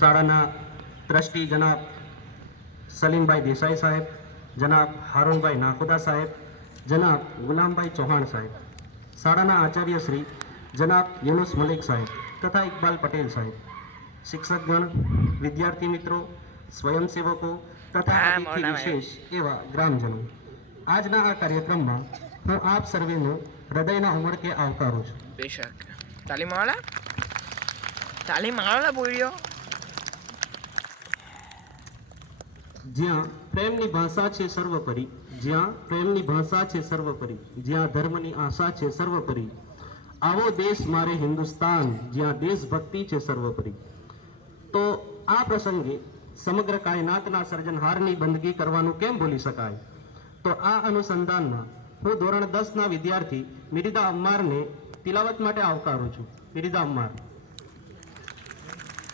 શાળાના ટ્રસ્ટી જનાબ સલીમભાઈ દેસાઈ સાહેબ, જનાબ હારૂનભાઈ નાખુદા સાહેબ, જનાબ ગુલામભાઈ ચૌહાણ સાહેબ, શાળાના આચાર્ય શ્રી જનાબ યુનુસ મલિક સાહેબ તથા ઇકબાલ પટેલ સાહેબ, શિક્ષકગણ, વિદ્યાર્થી મિત્રો, સ્વયંસેવકો તથા અતિથિ વિશેષ એવા ગ્રામજનો, આજના આ કાર્યક્રમમાં હું આપ સર્વેનું હૃદયના ઉમળકે આવકારું છું. બેશક તાલીમ આલા બોલ્યો. જ્યાં પ્રેમની ભાષા છે સર્વોપરી, જ્યાં પ્રેમની ભાષા છે સર્વોપરી, જ્યાં ધર્મની આશા છે સર્વોપરી, આવો દેશ મારે હિન્દુસ્તાન, જ્યાં દેશભક્તિ છે સર્વોપરી. તો આ પ્રસંગે સમગ્ર કાયનાતના સર્જનહારની બંદગી કરવાનું કેમ ભૂલી શકાય? તો આ અનુસંધાનમાં હું ધોરણ 10ના વિદ્યાર્થી મિરિદા અમ્મારને તિલાવત માટે આવકારું છું. મિરિદા અમ્માર.